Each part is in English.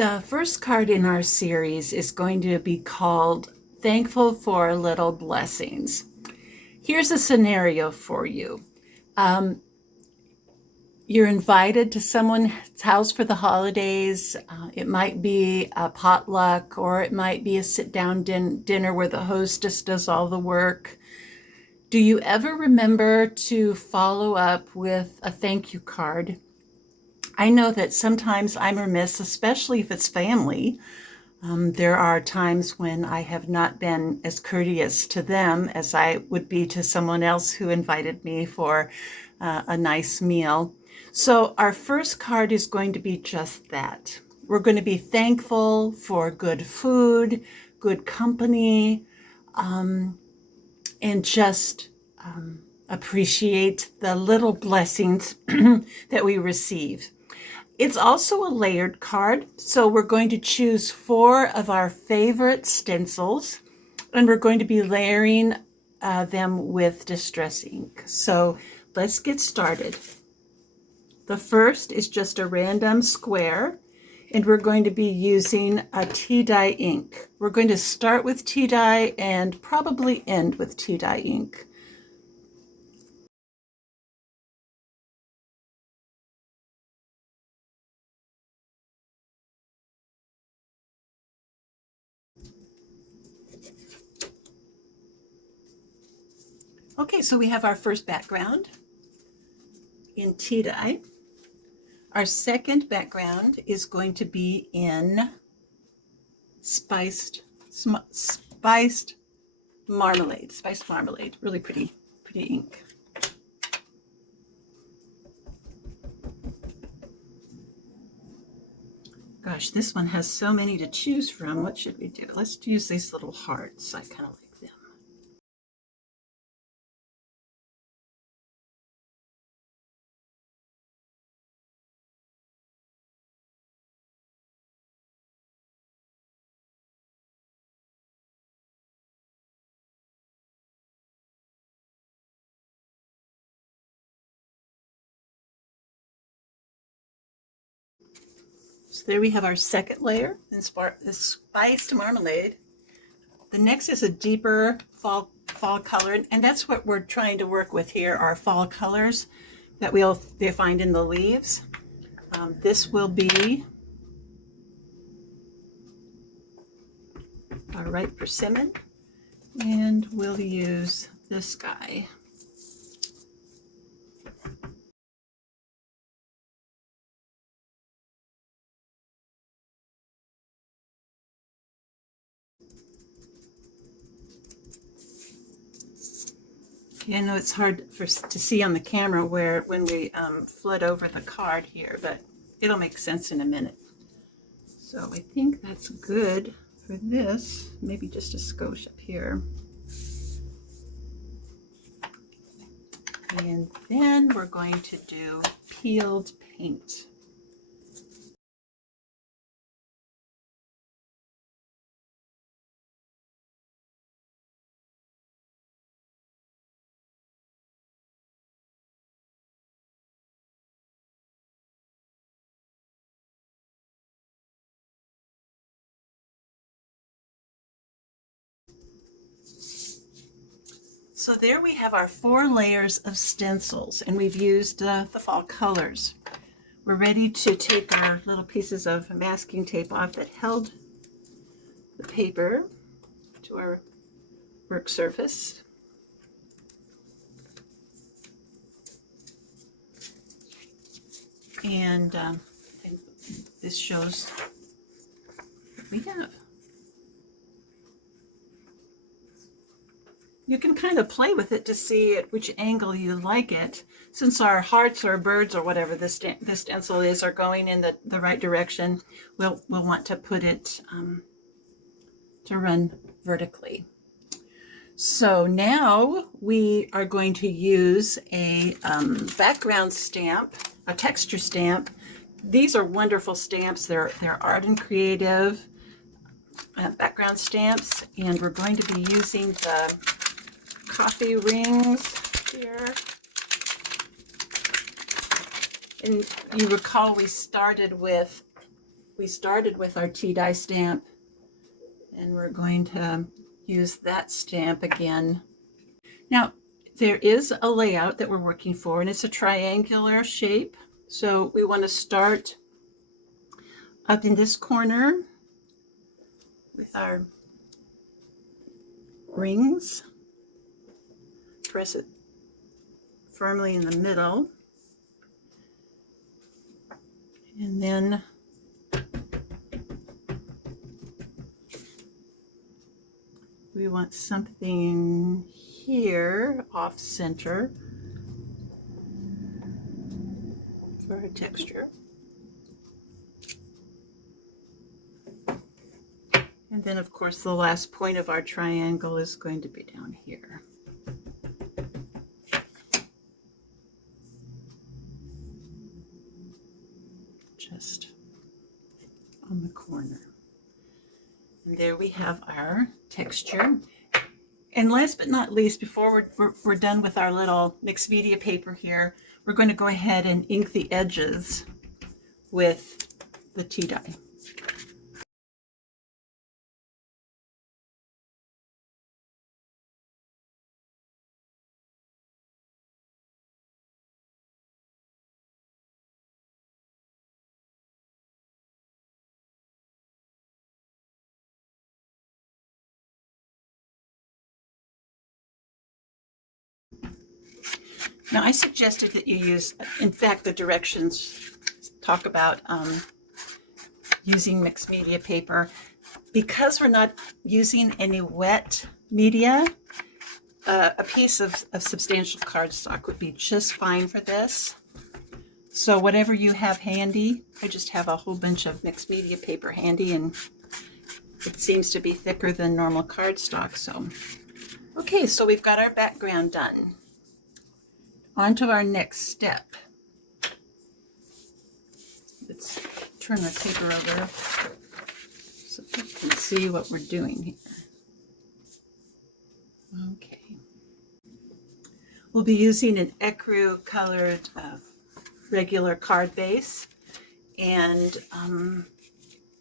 The first card in our series is going to be called Thankful for Little Blessings. Here's a scenario for you. You're invited to someone's house for the holidays. It might be a potluck, or it might be a sit-down dinner where the hostess does all the work. Do you ever remember to follow up with a thank you card? I know that sometimes I'm remiss, especially if it's family. There are times when I have not been as courteous to them as I would be to someone else who invited me for a nice meal. So our first card is going to be just that. We're going to be thankful for good food, good company, and just appreciate the little blessings that we receive. It's also a layered card, so we're going to choose 4 of our favorite stencils, and we're going to be layering them with distress ink. So let's get started. The first is just a random square, and we're going to be using a tea dye ink. We're going to start with tea dye and probably end with tea dye ink. Okay, so we have our first background in tea dye. Our second background is going to be in spiced marmalade. Spiced marmalade, really pretty ink. Gosh, this one has so many to choose from. What should we do? Let's use these little hearts. I kind of like them. So there we have our second layer in spiced marmalade. The next is a deeper fall color, and that's what we're trying to work with here, our fall colors that we'll find in the leaves. This will be our ripe persimmon, and we'll use this guy. Okay, I know it's hard to see on the camera when we flood over the card here, but it'll make sense in a minute. So I think that's good for this. Maybe just a skosh up here. And then we're going to do peeled paint. So there we have our 4 layers of stencils, and we've used the fall colors. We're ready to take our little pieces of masking tape off that held the paper to our work surface. And this shows what we have. You can kind of play with it to see at which angle you like it. Since our hearts or birds or whatever this stencil is are going in the right direction, we'll want to put it to run vertically. So now we are going to use a background stamp, a texture stamp. These are wonderful stamps. They're art and creative background stamps, and we're going to be using the coffee rings here. And you recall we started with we started with our tea dye stamp, and we're going to use that stamp again. Now, there is a layout that we're working for, and it's a triangular shape. So we want to start up in this corner with our rings. Press it firmly in the middle. And then we want something here off center for our texture. And then, of course, the last point of our triangle is going to be down here. Just on the corner. And there we have our texture. And last but not least, before we're done with our little mixed media paper here, we're going to go ahead and ink the edges with the tea dye. Now, I suggested that you use, in fact, the directions talk about using mixed media paper. Because we're not using any wet media, a piece of substantial cardstock would be just fine for this. So whatever you have handy, I just have a whole bunch of mixed media paper handy, and it seems to be thicker than normal cardstock. So, okay, so we've got our background done. On to our next step. Let's turn our paper over so you can see what we're doing here. Okay. We'll be using an ecru colored regular card base, and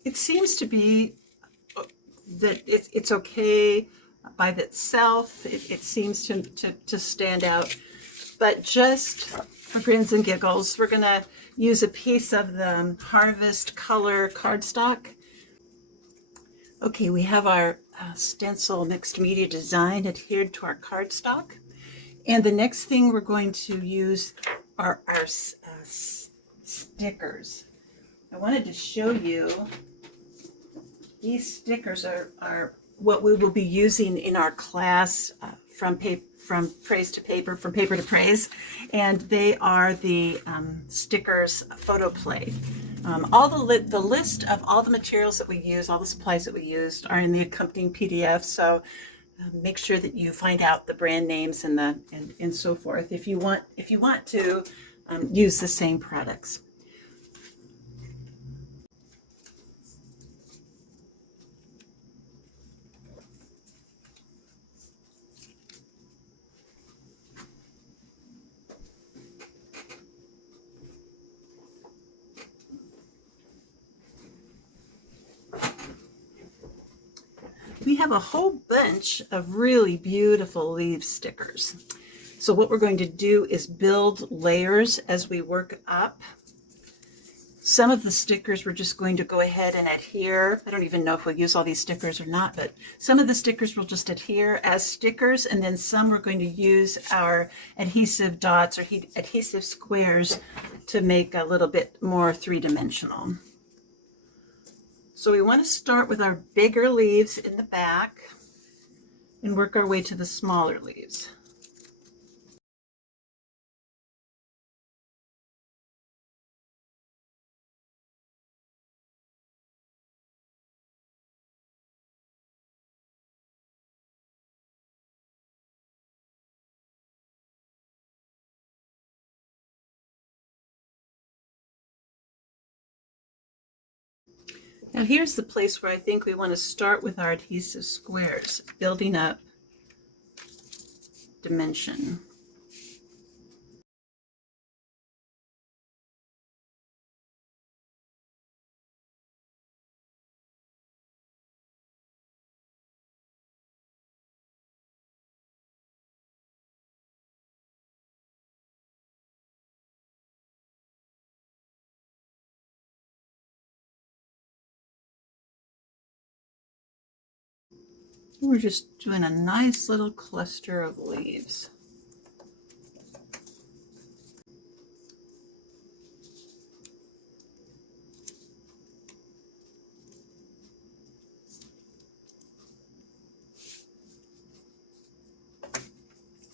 it seems to be that it's okay by itself. It seems to stand out. But just for grins and giggles, we're going to use a piece of the Harvest Color cardstock. Okay, we have our stencil mixed media design adhered to our cardstock. And the next thing we're going to use are our stickers. I wanted to show you, these stickers are what we will be using in our class from praise to paper, from paper to praise, and they are the stickers photo play. The list of all the materials that we use, all the supplies that we used, are in the accompanying PDF. So make sure that you find out the brand names and so forth if you want to use the same products. We have a whole bunch of really beautiful leaf stickers. So what we're going to do is build layers as we work up. Some of the stickers we're just going to go ahead and adhere. I don't even know if we'll use all these stickers or not, but some of the stickers will just adhere as stickers, and then some we're going to use our adhesive dots or adhesive squares to make a little bit more three-dimensional. So we want to start with our bigger leaves in the back and work our way to the smaller leaves. Now here's the place where I think we want to start with our adhesive squares, building up dimension. We're just doing a nice little cluster of leaves.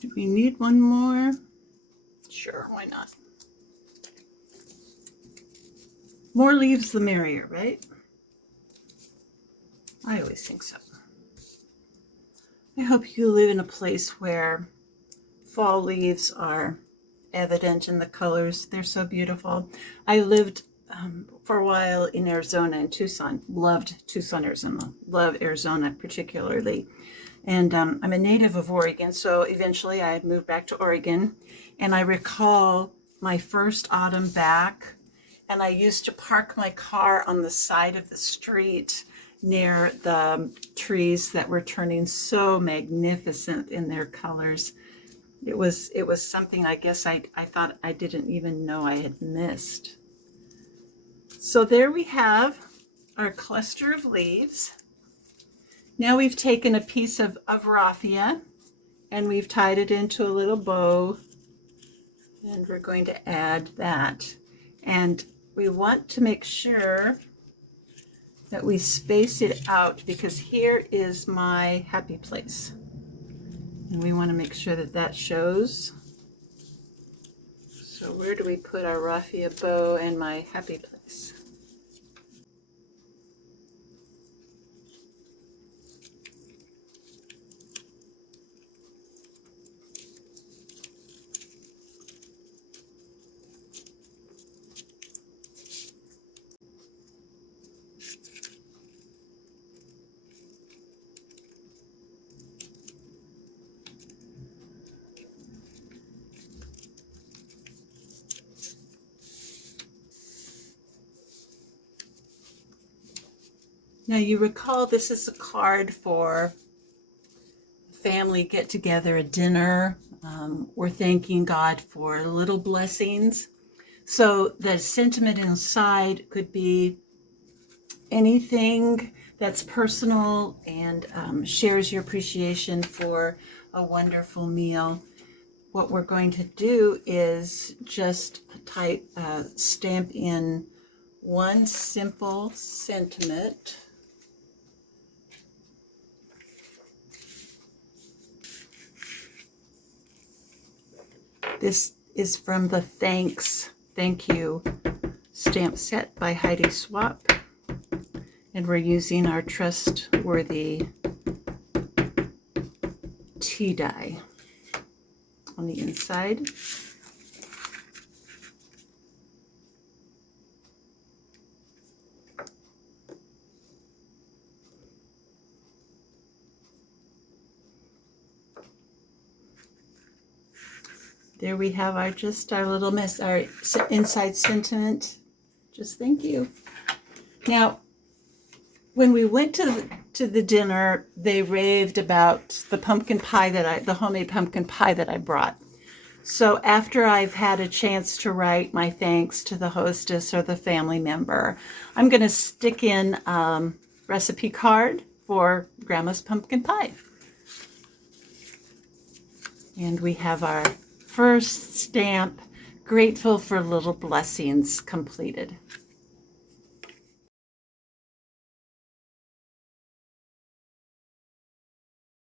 Do we need one more? Sure, why not? More leaves the merrier, right? I always think so. I hope you live in a place where fall leaves are evident in the colors. They're so beautiful. I lived for a while in Arizona, in Tucson. Loved Tucson, Arizona. Love Arizona particularly. And I'm a native of Oregon, so eventually I moved back to Oregon. And I recall my first autumn back, and I used to park my car on the side of the street near the trees that were turning so magnificent in their colors. It was something I guess I thought I didn't even know I had missed. So there we have our cluster of leaves. Now we've taken a piece of raffia and we've tied it into a little bow, and we're going to add that. And we want to make sure that we space it out, because here is my happy place. And we want to make sure that that shows. So where do we put our raffia bow and my happy place? Now you recall this is a card for family get together, a dinner. We're thanking God for little blessings. So the sentiment inside could be anything that's personal and shares your appreciation for a wonderful meal. What we're going to do is just stamp in one simple sentiment. This is from the Thank You stamp set by Heidi Swap. And we're using our trustworthy tea dye on the inside. There we have our little our inside sentiment. Just thank you. Now, when we went to the dinner, they raved about the pumpkin pie the homemade pumpkin pie that I brought. So after I've had a chance to write my thanks to the hostess or the family member, I'm going to stick in a recipe card for Grandma's pumpkin pie. And we have our first stamp, Grateful for Little Blessings, completed.